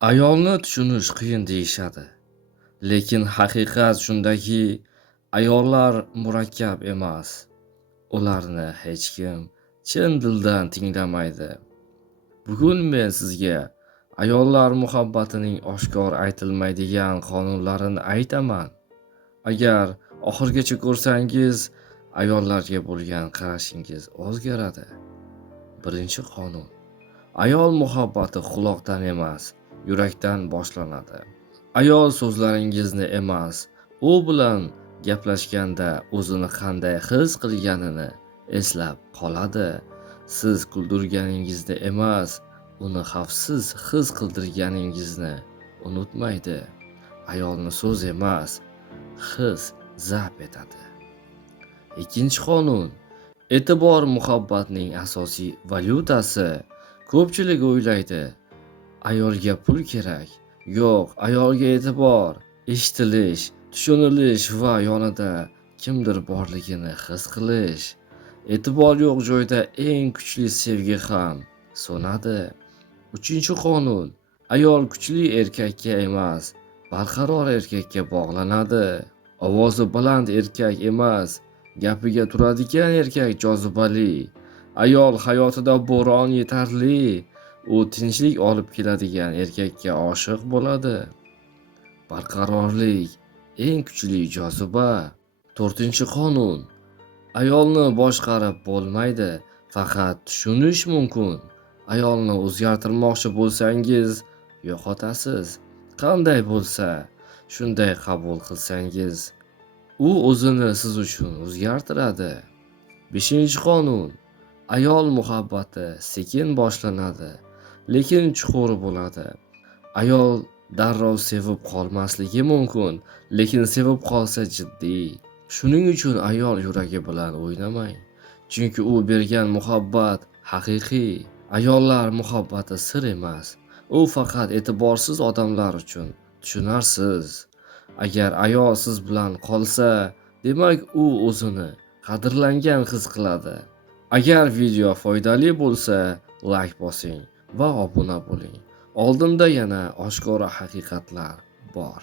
Ayolni tushunish qiyin deyishadi. Lekin haqiqat shundaki, ayollar murakkab emas. Ularni hech kim chin dildan tinglamaydi. Bugun men sizga ayollar muhabbatining oshkor aytilmaydigan qonunlarini aytaman. Agar oxirigacha ko'rsangiz, ayollarga bo'lgan qarashingiz o'zgaradi. Birinchi qonun. Ayol muhabbati quloqdan emas, yurakdan boshlanadi. Ayol so'zlaringizni emas, u bilan gaplashganda o'zini qanday his qilganini eslab qoladi. Siz kuldirganingizda emas, uni xavfsiz his qildirganingizni unutmaydi. Ayolni so'z emas, his zabt etadi. Ikkinchi qonun. E'tibor muhabbatning asosiy valyutasi. Ko'pchilik o'ylaydi, ayolga pul kerak. Yo'q, ayolga e'tibor, eshitilish, tushunilish va yonida kimdir borligini his qilish. E'tibor yo'q joyda eng kuchli sevgi ham so'nadi. Uchinchi qonun. Ayol kuchli erkakka emas, barqaror erkakka bog'lanadi. Ovozi baland erkak emas, gapiga turadigan erkak jozibali. Ayol hayotida bo'ron yetarli. U tinchlik olib keladigan erkakka oshiq bo'ladi. Barqarorlik eng kuchli joziba. To'rtinchi qonun. Ayolni boshqarib bo'lmaydi, faqat tushunish mumkin. Ayolni o'zgartirmoqchi bo'lsangiz, yo'qotasiz. Qanday bo'lsa, shunday qabul qilsangiz, u o'zini siz uchun o'zgartiradi. Beshinchi qonun. Ayol muhabbati sekin boshlanadi, lekin chuqur bo'ladi. Ayol darrov sevib qolmasligi mumkin, lekin sevib qolsa jiddiy. Shuning uchun ayol yuragi bilan o'ynamang. Chunki u bergan muhabbat haqiqiy. Ayollar muhabbati sir emas. U faqat e'tiborsiz odamlar uchun tushunarsiz. Agar ayol siz bilan qolsa, demak u o'zini qadrlangan his qiladi. Agar video foydali bo'lsa, like bosing va obuna bo'ling. Oldinda yana oshkora haqiqatlar bor.